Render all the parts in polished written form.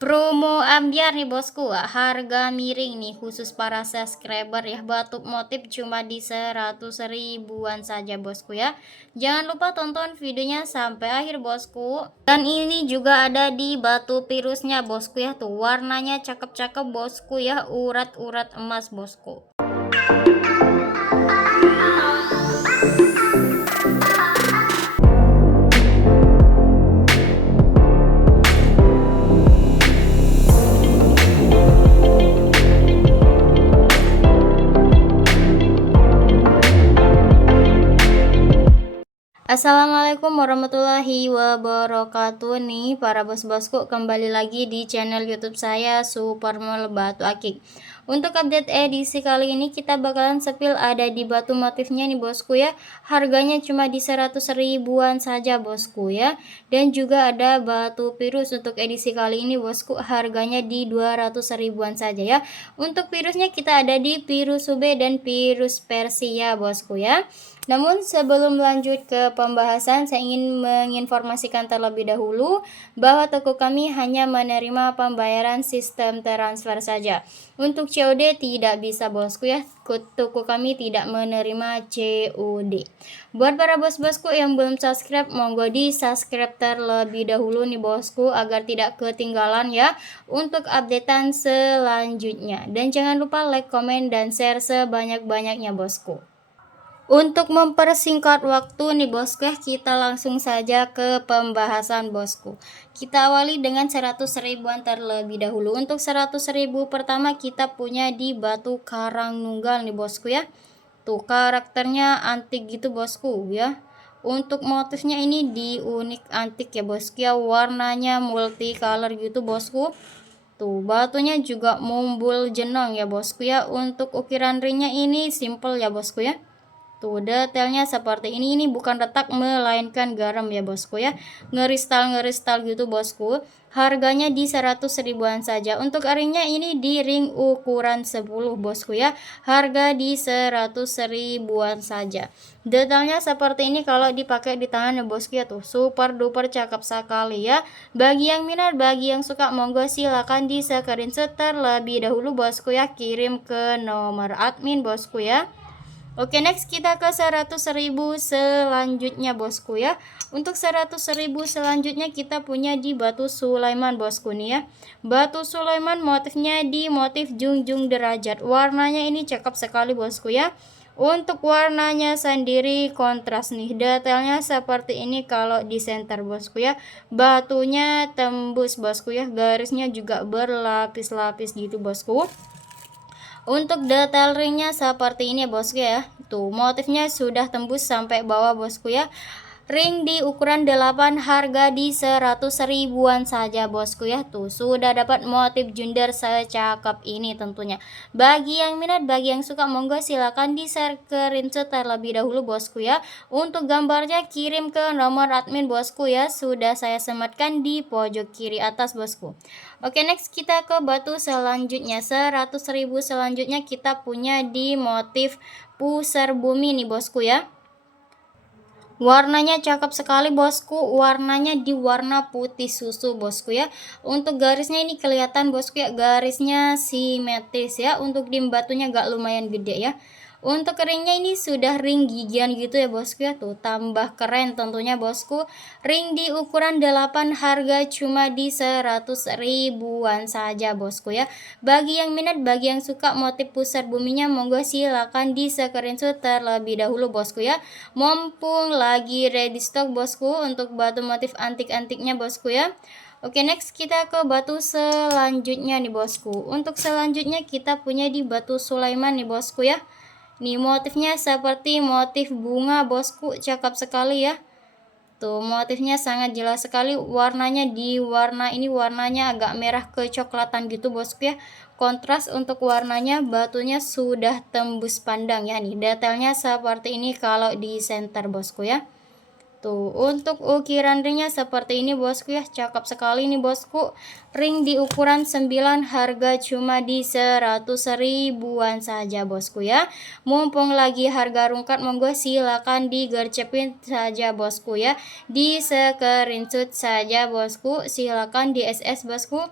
Promo ambiar nih bosku, harga miring nih khusus para subscriber ya. Batu motif cuma di 100 ribuan saja bosku ya. Jangan lupa tonton videonya sampai akhir bosku. Dan ini juga ada di batu virusnya bosku ya. Tuh warnanya cakep-cakep bosku ya, urat-urat emas bosku. Assalamualaikum warahmatullahi wabarakatuh nih para bos-bosku, kembali lagi di channel YouTube saya Supermall Batu Akik. Untuk update edisi kali ini kita bakalan sepil ada di batu motifnya nih bosku ya. Harganya cuma di 100 ribuan saja bosku ya. Dan juga ada batu virus untuk edisi kali ini bosku, harganya di 200 ribuan saja ya. Untuk virusnya kita ada di virus UB dan virus Persia bosku ya. Namun sebelum lanjut ke pembahasan, saya ingin menginformasikan terlebih dahulu bahwa toko kami hanya menerima pembayaran sistem transfer saja. Untuk COD tidak bisa bosku ya, toko kami tidak menerima COD. Buat para bos-bosku yang belum subscribe, monggo di subscribe terlebih dahulu nih bosku agar tidak ketinggalan ya untuk updatean selanjutnya. Dan jangan lupa like, komen, dan share sebanyak-banyaknya bosku. Untuk mempersingkat waktu nih bosku, kita langsung saja ke pembahasan bosku. Kita awali dengan 100 ribuan terlebih dahulu. Untuk 100 ribu pertama kita punya di batu karang nunggal nih bosku ya. Tuh karakternya antik gitu bosku ya. Untuk motifnya ini di unik antik ya bosku ya. Warnanya multicolor gitu bosku. Tuh batunya juga mumbul jenong ya bosku ya. Untuk ukiran ringnya ini simple ya bosku ya. Tuh detailnya seperti ini bukan retak melainkan garam ya bosku ya. Ngeristal gitu bosku. Harganya di 100 ribuan saja. Untuk ringnya ini di ring ukuran 10 bosku ya. Harga di 100 ribuan saja. Detailnya seperti ini kalau dipakai di tangan ya bosku ya, tuh super duper cakep sekali ya. Bagi yang minat, bagi yang suka, monggo silakan di screenshot terlebih dahulu bosku ya. Kirim ke nomor admin bosku ya. Oke, next kita ke 100 ribu selanjutnya bosku ya. Untuk 100 ribu selanjutnya kita punya di batu Sulaiman bosku nih ya. Batu Sulaiman motifnya di motif junjung derajat. Warnanya ini cakep sekali bosku ya. Untuk warnanya sendiri kontras nih. Detailnya seperti ini kalau di center bosku ya. Batunya tembus bosku ya. Garisnya juga berlapis-lapis gitu bosku. Untuk detail ringnya seperti ini ya bosku ya. Tuh motifnya sudah tembus sampai bawah bosku ya. Ring di ukuran 8, harga di 100 ribuan saja bosku ya. Tuh sudah dapat motif junder secakep ini tentunya. Bagi yang minat, bagi yang suka, monggo silakan di share screenshot terlebih dahulu bosku ya. Untuk gambarnya kirim ke nomor admin bosku ya. Sudah saya sematkan di pojok kiri atas bosku. Oke, next kita ke batu selanjutnya. 100 ribu selanjutnya kita punya di motif pusar bumi nih bosku ya. Warnanya cakep sekali bosku, warnanya di warna putih susu bosku ya. Untuk garisnya ini kelihatan bosku ya, garisnya simetris ya. Untuk dim batunya gak lumayan gede ya. Untuk ringnya ini sudah ring gigian gitu ya bosku ya. Tuh tambah keren tentunya bosku. Ring di ukuran 8, harga cuma di 100 ribuan saja bosku ya. Bagi yang minat, bagi yang suka motif pusar buminya, monggo silakan di screenshot terlebih dahulu bosku ya. Mumpung lagi ready stock bosku untuk batu motif antik-antiknya bosku ya. Oke, next kita ke batu selanjutnya nih bosku. Untuk selanjutnya kita punya di batu Sulaiman nih bosku ya. Nih motifnya seperti motif bunga bosku, cakep sekali ya. Tuh motifnya sangat jelas sekali. Warnanya di warna ini warnanya agak merah kecoklatan gitu bosku ya. Kontras untuk warnanya, batunya sudah tembus pandang ya nih. Detailnya seperti ini kalau di center bosku ya. Tuh, untuk ukiran ringnya seperti ini bosku ya, cakep sekali nih bosku. Ring di ukuran 9, harga cuma di 100 ribuan saja bosku ya. Mumpung lagi harga rungkat, monggo silakan digercepin saja bosku ya. Di screenshot saja bosku, silakan di SS bosku.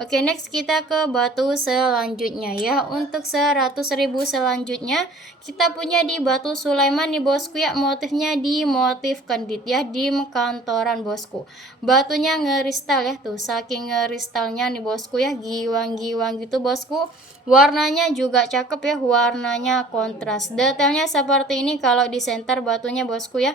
Oke, next kita ke batu selanjutnya ya. Untuk 100 ribu selanjutnya kita punya di batu Sulaiman nih bosku ya. Motifnya di motif kendit ya, di kantoran bosku. Batunya ngeristal ya, tuh saking ngeristalnya nih bosku ya, giwang-giwang gitu bosku. Warnanya juga cakep ya, warnanya kontras. Detailnya seperti ini kalau di center batunya bosku ya.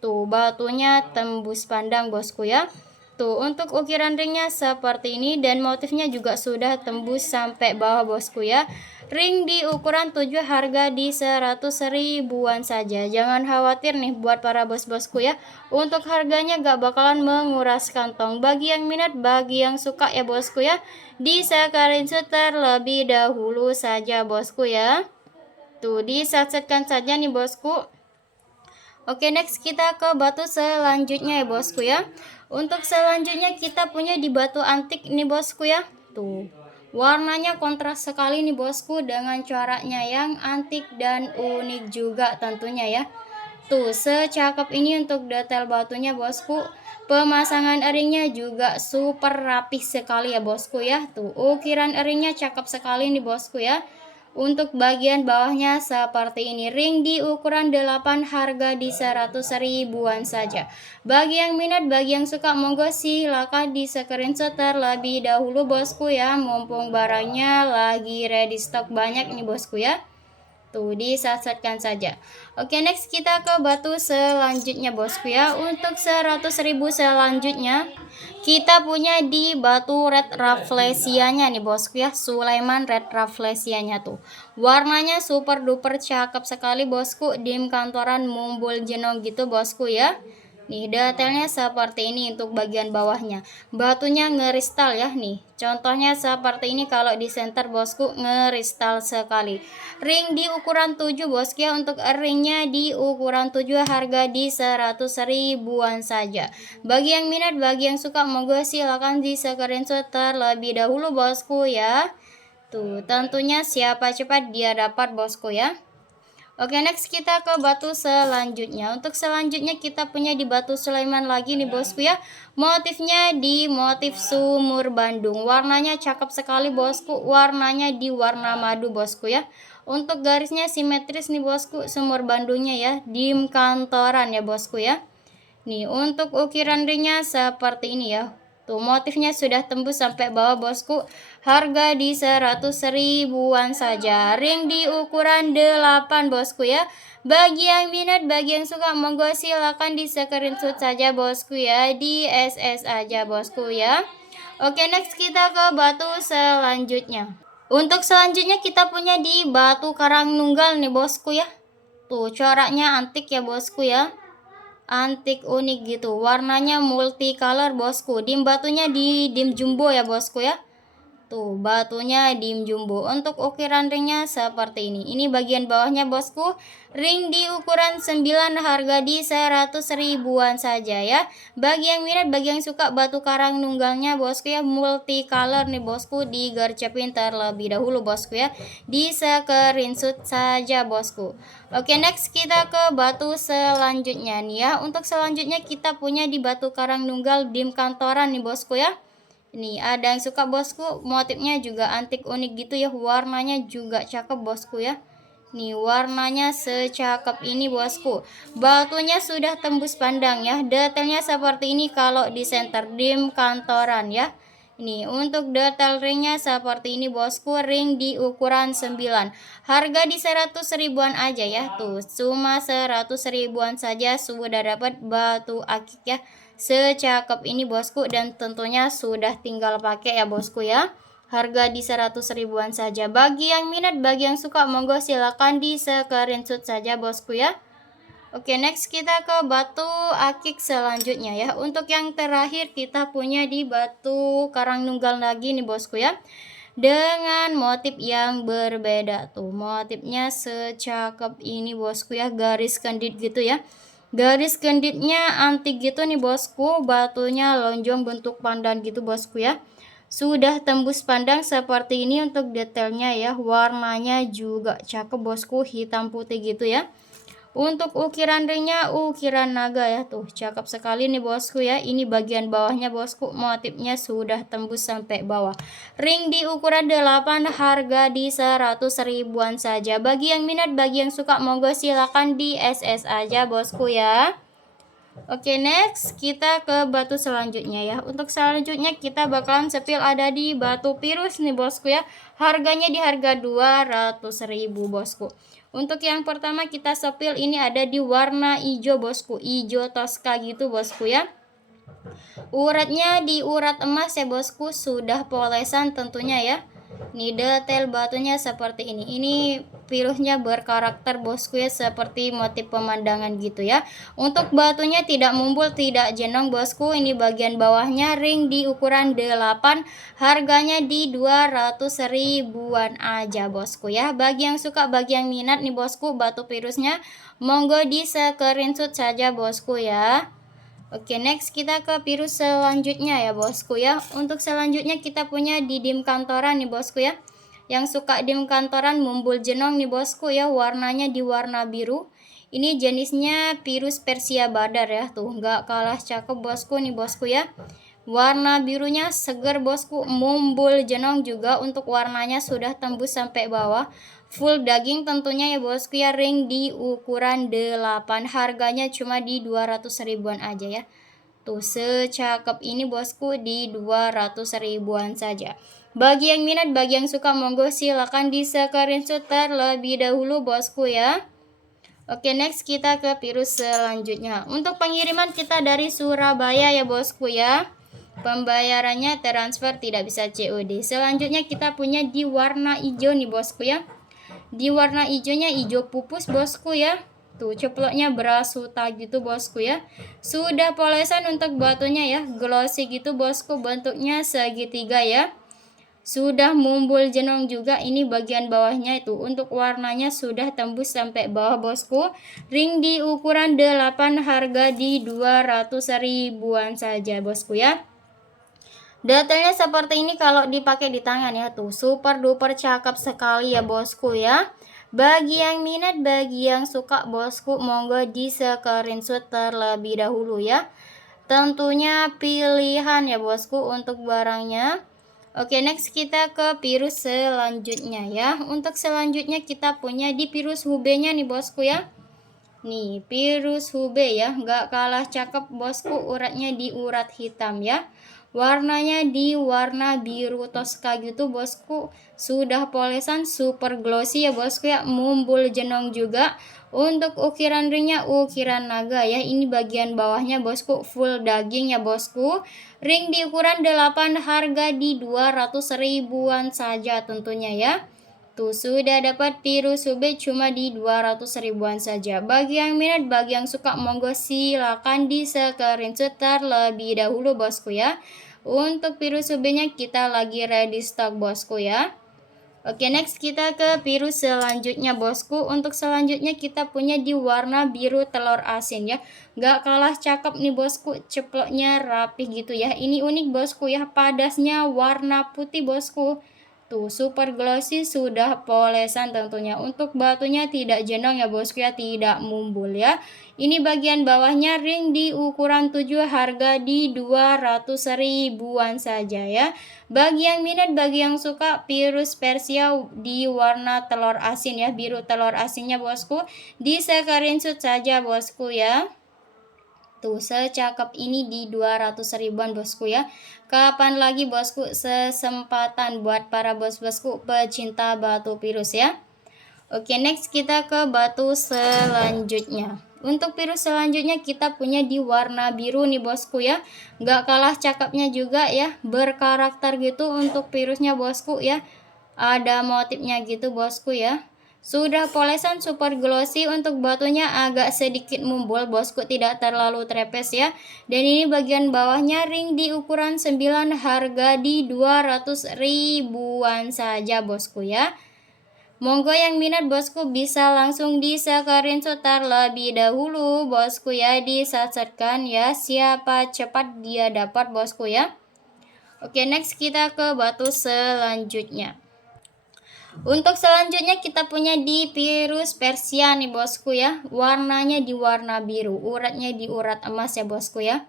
Tuh batunya tembus pandang bosku ya. Tuh, untuk ukiran ringnya seperti ini dan motifnya juga sudah tembus sampai bawah bosku ya. Ring di ukuran 7, harga di 100 ribuan saja. Jangan khawatir nih buat para bos-bosku ya. Untuk harganya gak bakalan menguras kantong. Bagi yang minat, bagi yang suka ya bosku ya, di screenshot terlebih dahulu saja bosku ya. Tuh, disatsetkan saja nih bosku. Oke, next kita ke batu selanjutnya ya bosku ya. Untuk selanjutnya kita punya di batu antik nih bosku ya. Tuh, warnanya kontras sekali nih bosku, dengan coraknya yang antik dan unik juga tentunya ya. Tuh, secakep ini untuk detail batunya bosku. Pemasangan eringnya juga super rapih sekali ya bosku ya. Tuh, ukiran eringnya cakep sekali nih bosku ya. Untuk bagian bawahnya seperti ini, ring di ukuran 8, harga di 100 ribuan saja. Bagi yang minat, bagi yang suka, monggo silakan di screenshot terlebih dahulu bosku ya. Mumpung barangnya lagi ready stock banyak nih bosku ya. Tuh, disatsetkan saja. Oke, next kita ke batu selanjutnya bosku ya. Untuk 100 ribu selanjutnya kita punya di batu red rafflesianya nih bosku ya. Sulaiman red rafflesianya tuh. Warnanya super duper cakep sekali bosku. Dim kantoran mumbul jenong gitu bosku ya. Nih, detailnya seperti ini untuk bagian bawahnya. Batunya ngeristal ya nih. Contohnya seperti ini kalau di center bosku, ngeristal sekali. Ring di ukuran 7 bosku ya. Untuk ringnya di ukuran 7, harga di 100 ribuan saja. Bagi yang minat, bagi yang suka, monggo silakan di screenshot terlebih dahulu bosku ya. Tuh, tentunya siapa cepat dia dapat bosku ya. Oke, next kita ke batu selanjutnya. Untuk selanjutnya kita punya di batu Sulaiman lagi nih bosku ya. Motifnya di motif sumur Bandung. Warnanya cakep sekali bosku. Warnanya di warna madu bosku ya. Untuk garisnya simetris nih bosku. Sumur Bandungnya ya. Dim kantoran ya bosku ya. Nih, untuk ukiran ringnya seperti ini ya. Tuh, motifnya sudah tembus sampai bawah bosku. Harga di 100 ribuan saja. Ring di ukuran 8 bosku ya. Bagi yang minat, bagi yang suka, monggo silakan di screenshot saja bosku ya. Di SS aja bosku ya. Oke, next kita ke batu selanjutnya. Untuk selanjutnya kita punya di batu karang nunggal nih bosku ya. Tuh, coraknya antik ya bosku ya. Antik unik gitu, warnanya multicolor bosku. Dim batunya di dim jumbo ya bosku ya. Tuh, batunya dim jumbo. Untuk ukiran ringnya seperti ini. Ini bagian bawahnya bosku. Ring di ukuran 9, harga di 100 ribuan saja ya. Bagi yang minat, bagi yang suka batu karang nunggalnya bosku ya, multicolor nih bosku, digercepin terlebih dahulu bosku ya. Di screenshot saja bosku. Oke, next kita ke batu selanjutnya nih ya. Untuk selanjutnya kita punya di batu karang nunggal dim kantoran nih bosku ya. Nih, ada yang suka bosku, motifnya juga antik unik gitu ya. Warnanya juga cakep bosku ya. Nih, warnanya secakep ini bosku. Batunya sudah tembus pandang ya. Detailnya seperti ini kalau di center dim kantoran ya. Ini untuk detail ringnya seperti ini bosku. Ring di ukuran 9, harga di 100 ribuan aja ya. Tuh, cuma 100 ribuan saja sudah dapat batu akik ya. Secakep ini bosku, dan tentunya sudah tinggal pakai ya bosku ya. Harga di 100 ribuan saja. Bagi yang minat, bagi yang suka, monggo silakan di screenshot saja bosku ya. Oke, next kita ke batu akik selanjutnya ya. Untuk yang terakhir kita punya di batu karang nunggal lagi nih bosku ya. Dengan motif yang berbeda tuh. Motifnya secakep ini bosku ya, garis kendit gitu ya. Garis kenditnya antik gitu nih bosku, batunya lonjong bentuk pandan gitu bosku ya. Sudah tembus pandang seperti ini untuk detailnya ya. Warnanya juga cakep bosku, hitam putih gitu ya. Untuk ukiran ringnya ukiran naga ya, tuh cakep sekali nih bosku ya. Ini bagian bawahnya bosku, motifnya sudah tembus sampai bawah. Ring di ukuran 8, harga di 100 ribuan saja. Bagi yang minat, bagi yang suka, monggo silakan di SS aja bosku ya. Oke, next kita ke batu selanjutnya ya. Untuk selanjutnya kita bakalan sepil ada di batu pirus nih bosku ya. Harganya di harga 200.000 bosku. Untuk yang pertama kita sepil ini ada di warna hijau bosku, hijau toska gitu bosku ya. Uratnya di urat emas ya bosku, sudah polesan tentunya ya. Nih detail batunya seperti ini. Ini virusnya berkarakter bosku ya, seperti motif pemandangan gitu ya. Untuk batunya tidak mumbul, tidak jenong bosku. Ini bagian bawahnya ring di ukuran 8. Harganya di 200 ribuan aja bosku ya. Bagi yang suka, bagi yang minat nih bosku batu virusnya, monggo di screenshot saja bosku ya. Oke, next kita ke virus selanjutnya ya bosku ya. Untuk selanjutnya kita punya di dim kantoran nih bosku ya. Yang suka dim kantoran mumbul jenong nih bosku ya, warnanya di warna biru. Ini jenisnya virus Persia Badar ya, tuh nggak kalah cakep bosku nih bosku ya. Warna birunya seger bosku, mumbul jenong juga. Untuk warnanya sudah tembus sampai bawah. Full daging tentunya ya bosku ya, ring di ukuran 8. Harganya cuma di 200 ribuan aja ya. Tuh secakep ini bosku, di 200 ribuan saja. Bagi yang minat, bagi yang suka, monggo silakan di screenshot terlebih dahulu bosku ya. Oke, next kita ke virus selanjutnya. Untuk pengiriman kita dari Surabaya ya bosku ya. Pembayarannya transfer, tidak bisa COD. Selanjutnya kita punya di warna hijau nih bosku ya. Di warna hijaunya hijau pupus bosku ya. Tuh ceploknya berasuta gitu bosku ya. Sudah polesan untuk batunya ya, glossy gitu bosku, bentuknya segitiga ya. Sudah mumbul jenong juga. Ini bagian bawahnya itu. Untuk warnanya sudah tembus sampai bawah bosku. Ring di ukuran 8, harga di 200 ribuan saja bosku ya. Detailnya seperti ini kalau dipakai di tangan ya, tuh super duper cakep sekali ya bosku ya. Bagi yang minat, bagi yang suka bosku, monggo di screenshot terlebih dahulu ya. Tentunya pilihan ya bosku untuk barangnya. Oke, next kita ke virus selanjutnya ya. Untuk selanjutnya kita punya di virus Hubei-nya nih bosku ya. Nih, virus Hubei ya, nggak kalah cakep bosku, uratnya di urat hitam ya. Warnanya di warna biru toska gitu bosku. Sudah polesan, super glossy ya bosku ya, mumbul jenong juga. Untuk ukiran ringnya ukiran naga ya. Ini bagian bawahnya bosku, full daging ya bosku. Ring di ukuran 8, harga di 200 ribuan saja tentunya ya. Tuh sudah dapat virus Hubei cuma di 200 ribuan saja. Bagi yang minat, bagi yang suka, monggo silakan di screenshot terlebih dahulu bosku ya. Untuk virus Hubei-nya kita lagi ready stock bosku ya. Oke, next kita ke virus selanjutnya bosku. Untuk selanjutnya kita punya di warna biru telur asin ya. Gak kalah cakep nih bosku, ceploknya rapih gitu ya. Ini unik bosku ya, padasnya warna putih bosku. Tuh super glossy, sudah polesan tentunya. Untuk batunya tidak jenong ya bosku ya, tidak mumbul ya. Ini bagian bawahnya ring di ukuran 7, harga di 200 ribuan saja ya. Bagi yang minat, bagi yang suka virus Persia di warna telur asin ya, biru telur asinnya bosku, di screenshot saja bosku ya. Tuh secakep ini di 200 ribuan bosku ya. Kapan lagi bosku sesempatan buat para bos-bosku pecinta batu virus ya. Oke, next kita ke batu selanjutnya. Untuk virus selanjutnya kita punya di warna biru nih bosku ya. Gak kalah cakepnya juga ya, berkarakter gitu untuk virusnya bosku ya. Ada motifnya gitu bosku ya. Sudah polesan, super glossy. Untuk batunya agak sedikit mumbul bosku, tidak terlalu trepes ya. Dan ini bagian bawahnya ring di ukuran 9, harga di 200 ribuan saja bosku ya. Monggo yang minat bosku bisa langsung di screenshot terlebih dahulu bosku ya, disasetkan ya, siapa cepat dia dapat bosku ya. Oke, next kita ke batu selanjutnya. Untuk selanjutnya kita punya di virus Persia nih bosku ya. Warnanya di warna biru, uratnya di urat emas ya bosku ya.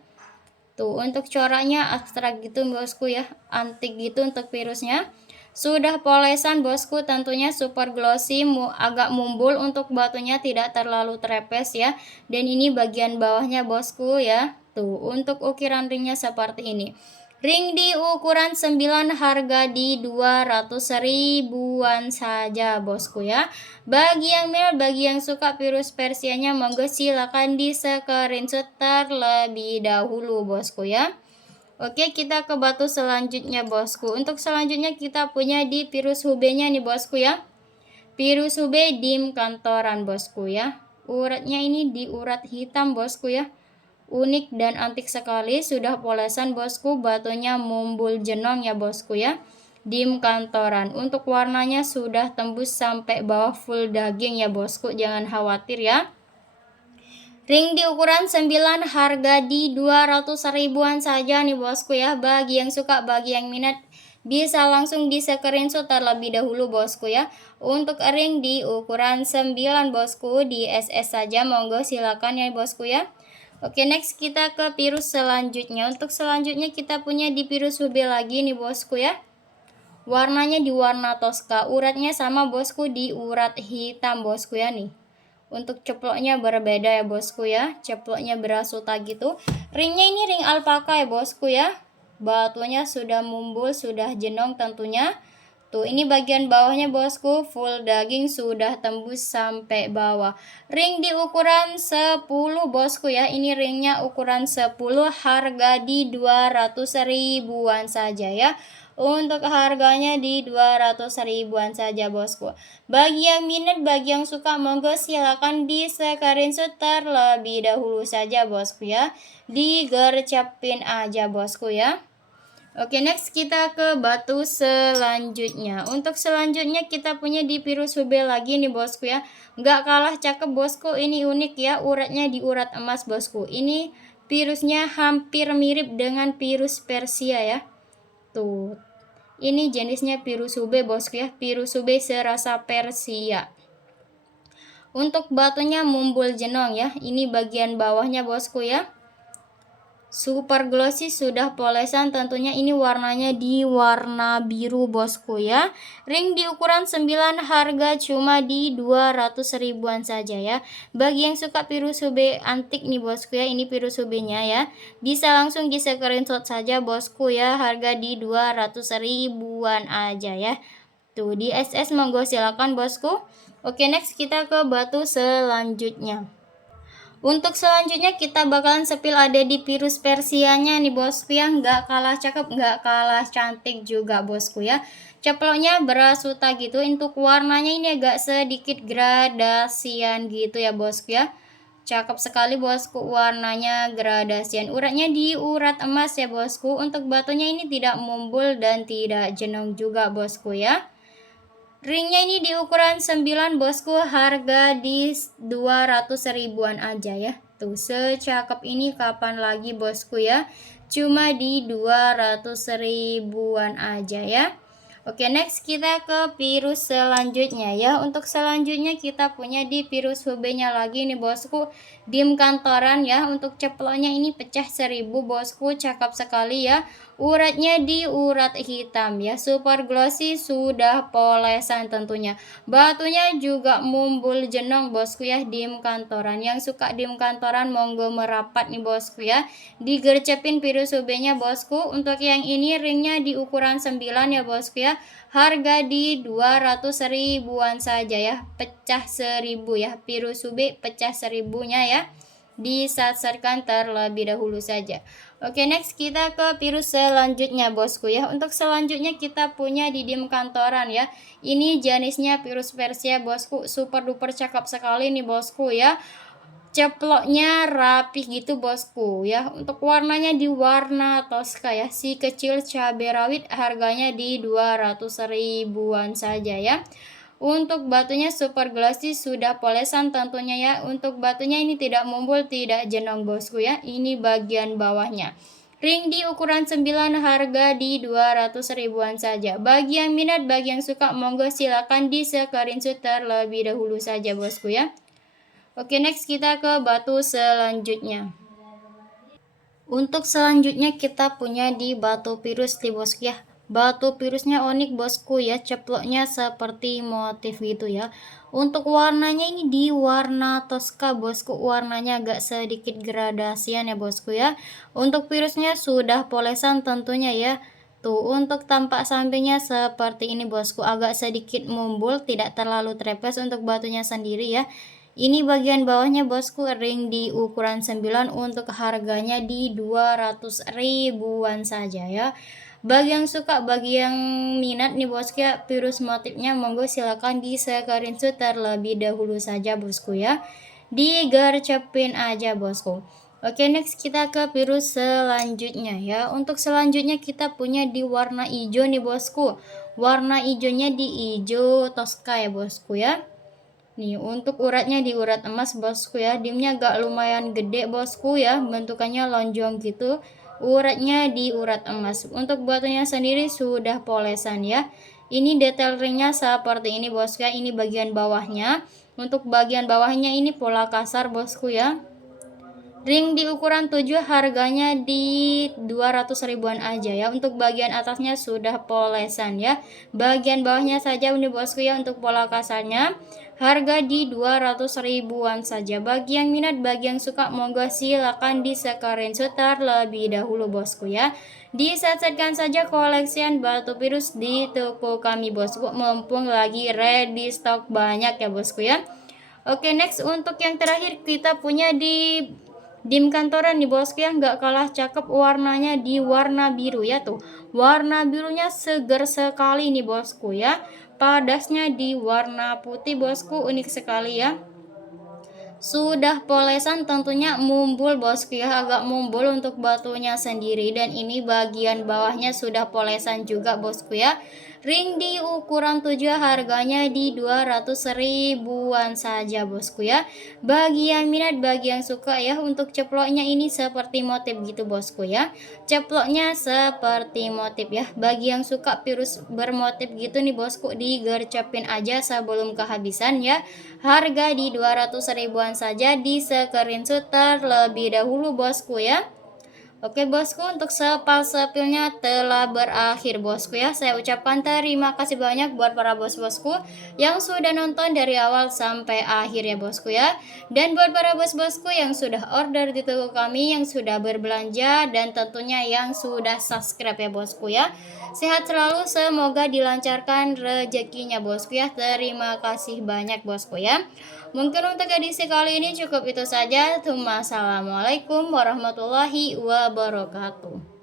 Tuh, untuk coraknya abstrak gitu bosku ya, antik gitu untuk virusnya. Sudah polesan bosku, tentunya super glossy, agak mumbul, untuk batunya tidak terlalu trepes ya. Dan ini bagian bawahnya bosku ya. Tuh, untuk ukiran ringnya seperti ini. Ring di ukuran 9, harga di 200 ribuan saja bosku ya. Bagi yang minat, bagi yang suka virus Persianya, monggo silakan di screenshot terlebih dahulu bosku ya. Oke, kita ke batu selanjutnya bosku. Untuk selanjutnya kita punya di virus Hubei-nya nih bosku ya. Virus Hubei dim kantoran bosku ya. Uratnya ini di urat hitam bosku ya. Unik dan antik sekali, sudah polesan bosku, batunya mumbul jenong ya bosku ya. Dim kantoran, untuk warnanya sudah tembus sampai bawah full daging ya bosku, jangan khawatir ya. Ring di ukuran 9, harga di 200 ribuan saja nih bosku ya. Bagi yang suka, bagi yang minat, bisa langsung di screenshot terlebih dahulu bosku ya. Untuk ring di ukuran 9 bosku, di SS saja, monggo silakan ya bosku ya. Oke, next kita ke virus selanjutnya. Untuk selanjutnya kita punya di virus Hubei lagi nih bosku ya. Warnanya di warna Tosca, uratnya sama bosku, di urat hitam bosku ya nih. Untuk ceploknya berbeda ya bosku ya, ceploknya berasuta gitu. Ringnya ini ring alpaka ya bosku ya. Batunya sudah mumbul, sudah jenong tentunya. Tuh, ini bagian bawahnya bosku, full daging, sudah tembus sampai bawah. Ring di ukuran 10 bosku ya. Ini ringnya ukuran 10, harga di 200 ribuan saja ya. Untuk harganya di 200 ribuan saja bosku. Bagi yang minat, bagi yang suka, monggo silakan di screenshot terlebih dahulu saja bosku ya. Digercepin aja bosku ya. Oke, next kita ke batu selanjutnya. Untuk selanjutnya kita punya di virus Hubei lagi nih bosku ya. Nggak kalah cakep bosku, ini unik ya, uratnya di urat emas bosku. Ini virusnya hampir mirip dengan virus Persia ya. Tuh, ini jenisnya virus Hubei bosku ya, virus Hubei serasa Persia. Untuk batunya mumbul jenong ya, ini bagian bawahnya bosku ya. Super glossy, sudah polesan, tentunya ini warnanya di warna biru bosku ya. Ring di ukuran 9, harga cuma di 200 ribuan saja ya. Bagi yang suka virus Hubei antik nih bosku ya, ini virus Hubei-nya ya. Bisa langsung di screenshot saja bosku ya, harga di 200 ribuan aja ya. Tuh, di SS monggo silakan bosku. Oke, next kita ke batu selanjutnya. Untuk selanjutnya kita bakalan sepil ada di virus Persianya nih bosku ya. Nggak kalah cakep, nggak kalah cantik juga bosku ya. Ceploknya berasuta gitu. Untuk warnanya ini agak sedikit gradasian gitu ya bosku ya. Cakep sekali bosku, warnanya gradasian. Uratnya di urat emas ya bosku. Untuk batunya ini tidak mumbul dan tidak jenong juga bosku ya. Ringnya ini di ukuran 9 bosku, harga di 200 ribuan aja ya. Tuh, secakep ini kapan lagi bosku ya. Cuma di 200 ribuan aja ya. Oke, next kita ke virus selanjutnya ya. Untuk selanjutnya kita punya di virus Hubei-nya lagi nih bosku, dim kantoran ya. Untuk ceploknya ini pecah 1000 bosku, cakep sekali ya. Uratnya di urat hitam ya, super glossy, sudah polesan tentunya. Batunya juga mumbul jenong bosku ya, dim kantoran. Yang suka dim kantoran monggo merapat nih bosku ya. Digercepin virus Hubei-nya bosku. Untuk yang ini ringnya di ukuran 9 ya bosku ya. Harga di 200 ribuan saja ya. Pecah 1000 ya. Virus Hubei pecah 1000-nya ya. Disasarkan terlebih dahulu saja. Oke, next kita ke virus selanjutnya bosku ya. Untuk selanjutnya kita punya di dim kantoran ya. Ini jenisnya virus Persia bosku, super duper cakep sekali nih bosku ya. Ceploknya rapi gitu bosku ya. Untuk warnanya di warna Tosca ya, si kecil cabai rawit, harganya di 200 ribuan saja ya. Untuk batunya super glossy, sudah polesan tentunya ya. Untuk batunya ini tidak mumbul, tidak jenong bosku ya. Ini bagian bawahnya. Ring di ukuran 9, harga di 200 ribuan saja. Bagi yang minat, bagi yang suka, monggo silakan di screenshot terlebih dahulu saja bosku ya. Oke, next kita ke batu selanjutnya. Untuk selanjutnya kita punya di batu virus nih bosku ya. Batu virusnya onik bosku ya, ceploknya seperti motif gitu ya. Untuk warnanya ini di warna Tosca bosku, warnanya agak sedikit gradasian ya bosku ya. Untuk virusnya sudah polesan tentunya ya. Tuh, untuk tampak sampingnya seperti ini bosku, agak sedikit mumbul, tidak terlalu trepes untuk batunya sendiri ya. Ini bagian bawahnya bosku, ring di ukuran 9, untuk harganya di 200 ribuan saja ya. Bagi yang suka, bagi yang minat nih bosku ya, virus motifnya monggo silakan di screenshot terlebih dahulu saja bosku ya. Digercepin aja bosku. Oke, next kita ke virus selanjutnya ya. Untuk selanjutnya kita punya di warna hijau nih bosku. Warna hijaunya di hijau Tosca ya bosku ya. Nih, untuk uratnya di urat emas bosku ya. Dimnya agak lumayan gede bosku ya. Bentukannya lonjong gitu. Uratnya di urat emas. Untuk batunya sendiri sudah polesan ya. Ini detail ringnya seperti ini bosku ya. Ini bagian bawahnya. Untuk bagian bawahnya ini pola kasar bosku ya. Ring di ukuran 7, harganya di 200 ribuan aja ya. Untuk bagian atasnya sudah polesan ya. Bagian bawahnya saja ini bosku ya, untuk pola kasarnya. Harga di 200 ribuan saja. Bagi yang minat, bagi yang suka, monggo silakan di screenshot terlebih dahulu bosku ya. Disetkan saja koleksian batu virus di toko kami bosku. Mumpung lagi ready stock banyak ya bosku ya. Oke, next untuk yang terakhir kita punya di dim kantoran nih bosku ya, nggak kalah cakep, warnanya di warna biru ya tuh. Warna birunya seger sekali nih bosku ya. Padasnya di warna putih bosku, unik sekali ya. Sudah polesan tentunya mumbul bosku ya, agak mumbul untuk batunya sendiri, dan ini bagian bawahnya sudah polesan juga bosku ya. Ring di ukuran 7, harganya di 200 ribuan saja bosku ya. Bagi yang minat, bagi yang suka ya, untuk ceploknya ini seperti motif gitu bosku ya. Ceploknya seperti motif ya. Bagi yang suka virus bermotif gitu nih bosku, digercepin aja sebelum kehabisan ya. Harga di 200 ribuan saja, di screenshot terlebih dahulu bosku ya. Oke bosku, untuk sepilnya telah berakhir bosku ya. Saya ucapkan terima kasih banyak buat para bos-bosku yang sudah nonton dari awal sampai akhir ya bosku ya. Dan buat para bos-bosku yang sudah order di toko kami, yang sudah berbelanja, dan tentunya yang sudah subscribe ya bosku ya. Sehat selalu, semoga dilancarkan rezekinya bosku ya. Terima kasih banyak bosku ya. Mungkin untuk edisi kali ini cukup itu saja. Assalamualaikum warahmatullahi wabarakatuh.